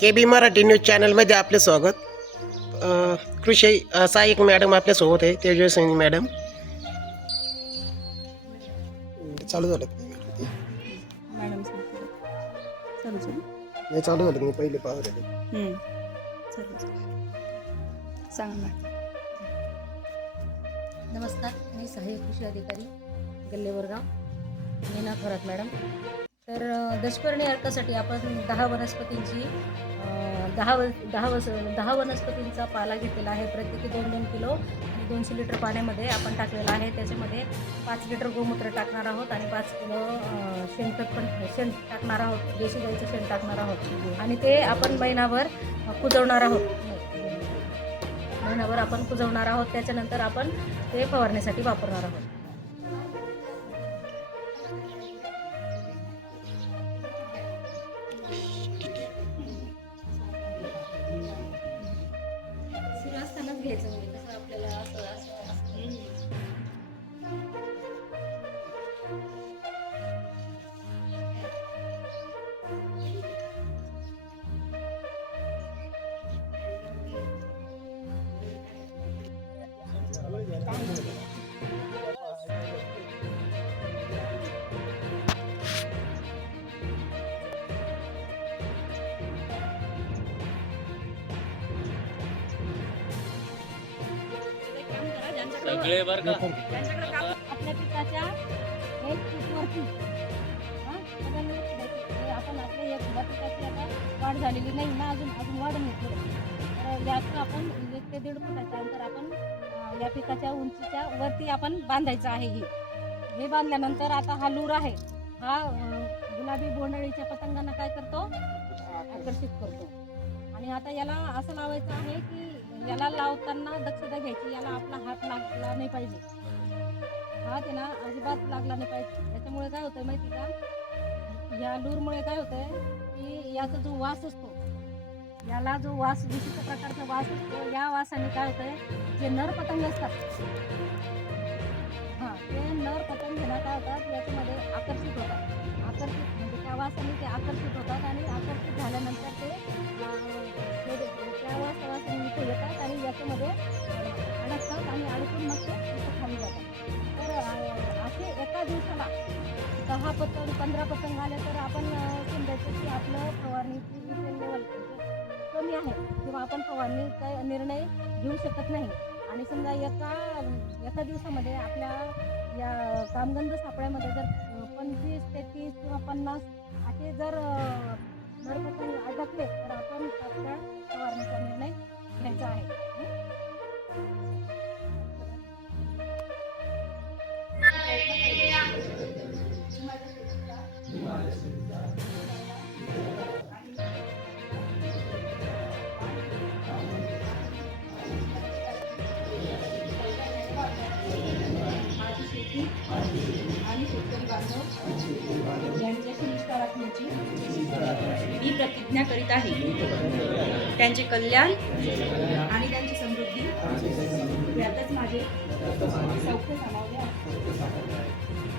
के बी Marathi news चॅनलमध्ये आपले स्वागत. कृषी सहाय्यक मॅडम आपल्यासोबत आहे तेजस्विनी मॅडम. चालू झालं मॅडम चालू चालू नाही चालू झालं मी पहिले पाहत सांगा नमस्कार. मी सहाय्यक कृषी अधिकारी गल्ले वरगाव मीना थोरात मॅडम. तर दशपर्णी अर्कासाठी आपण दहा वनस्पतींची दहा व दहा वस दहा वनस्पतींचा पाला घेतलेला आहे. प्रत्येकी दोन दोन किलो आणि दोनशे लिटर पाण्यामध्ये आपण टाकलेला आहे. त्याच्यामध्ये पाच लिटर गोमूत्र टाकणार आहोत आणि पाच किलो शेणखत पण शेण टाकणार आहोत. देशी गाईचं शेण टाकणार आहोत. आणि ते आपण महिनाभर कुजवणार आहोत. महिनाभर आपण कुजवणार आहोत. त्याच्यानंतर आपण ते फवारण्यासाठी वापरणार आहोत. घ्यायचं म्हणजे कसं आपल्याला असं असं असं सगळे बर का? आपल्या पिकाच्या एक फूटवरती आपण आपल्या एक पिकाची आता वाढ झालेली नाही ना अजून अजून वाढ नाही. तर याचं आपण एक ते दीड फुटाच्या अंतर आपण या पिकाच्या उंचीच्या वरती आपण बांधायचं आहे हे. हे बांधल्यानंतर आता हा लूर आहे. हा गुलाबी बोंडाळीच्या पतंगांना काय करतो? आकर्षित करतो. आणि आता याला असं लावायचं आहे की याला लावताना दक्षता घ्यायची याला आपला हात लागला नाही पाहिजे. हात आहे ना अजिबात लागला नाही पाहिजे. त्याच्यामुळे काय होतं माहिती का? या लूरमुळे काय होतंय की याचा जो वास असतो याला जो वास विशिष्ट प्रकारचा वास असतो या वासाने काय होतंय जे नर पतंग असतात. हां ते नर पतंग घेण्यात काय होतात याच्यामध्ये आकर्षित होतात. म्हणजे ते आकर्षित होतात आणि आकर्षित झाल्यानंतर ते अं, ते- इथे येतात आणि याच्यामध्ये अडकतात आणि अडकून मग ते इथं खाली जातात. तर असे एका दिवसाला दहा पतंग पंधरा पतंग आले तर आपण समजायचं की आपलं फवारणीची लेवल कमी आहे किंवा आपण फवारणी काय निर्णय घेऊ शकत नाही. आणि समजा एका एका दिवसामध्ये आपल्या या कामगंध सापळ्यामध्ये जर पंचवीस ते तीस किंवा पन्नास असे जर शेतकरी बांधव यांच्याशी निष्ठा राखण्याची मी प्रतिज्ञा करीत आहे. त्यांचे कल्याण आणि त्यांची समृद्धी. यातच माझे सौख्य सामावले आहे.